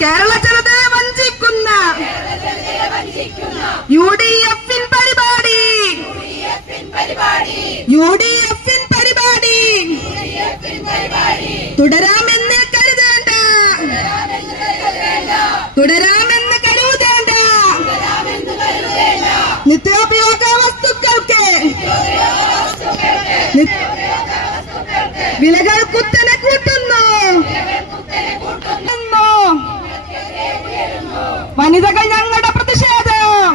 കേരള ജനതയെ വഞ്ചിക്കുന്ന UDF-ൻ പരിപാടി തുടരാമെന്ന് കരുതേണ്ട നിത്യോപയോഗ വസ്തുക്കൾക്ക് വിലകൾ കുത്തനെ കൂട്ടുന്നു. വനിതകൾ ഞങ്ങളുടെ പ്രതിഷേധം,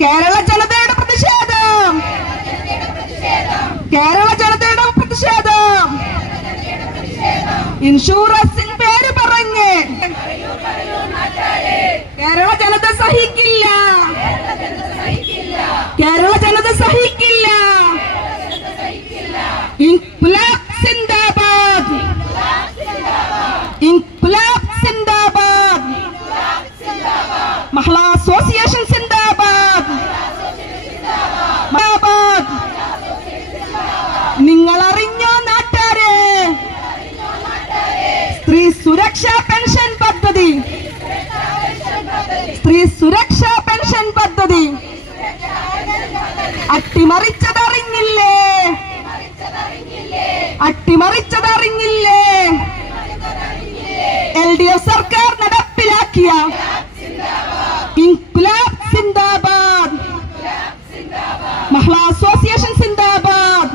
കേരള ജനതയുടെ പ്രതിഷേധം, ഇൻഷുറൻസിൻ പേര് പറഞ്ഞ് കേരള ജനത സഹിക്കില്ല, ഇൻക്ലാബ് സിന്ദാബാദ്, മഹിളാ അസോസിയേഷൻ സിന്ദാബാദ്. നിങ്ങൾ അറിഞ്ഞോ നാട്ടാരെ, സ്ത്രീ സുരക്ഷാ പെൻഷൻ പദ്ധതി അട്ടിമറിച്ചതറിഞ്ഞില്ലേ? LDF സർക്കാർ നടപ്പിലാക്കിയ ഇൻക്ലാബ് സിന്ദാബാദ്, മഹിളാ അസോസിയേഷൻ സിന്ദാബാദ്,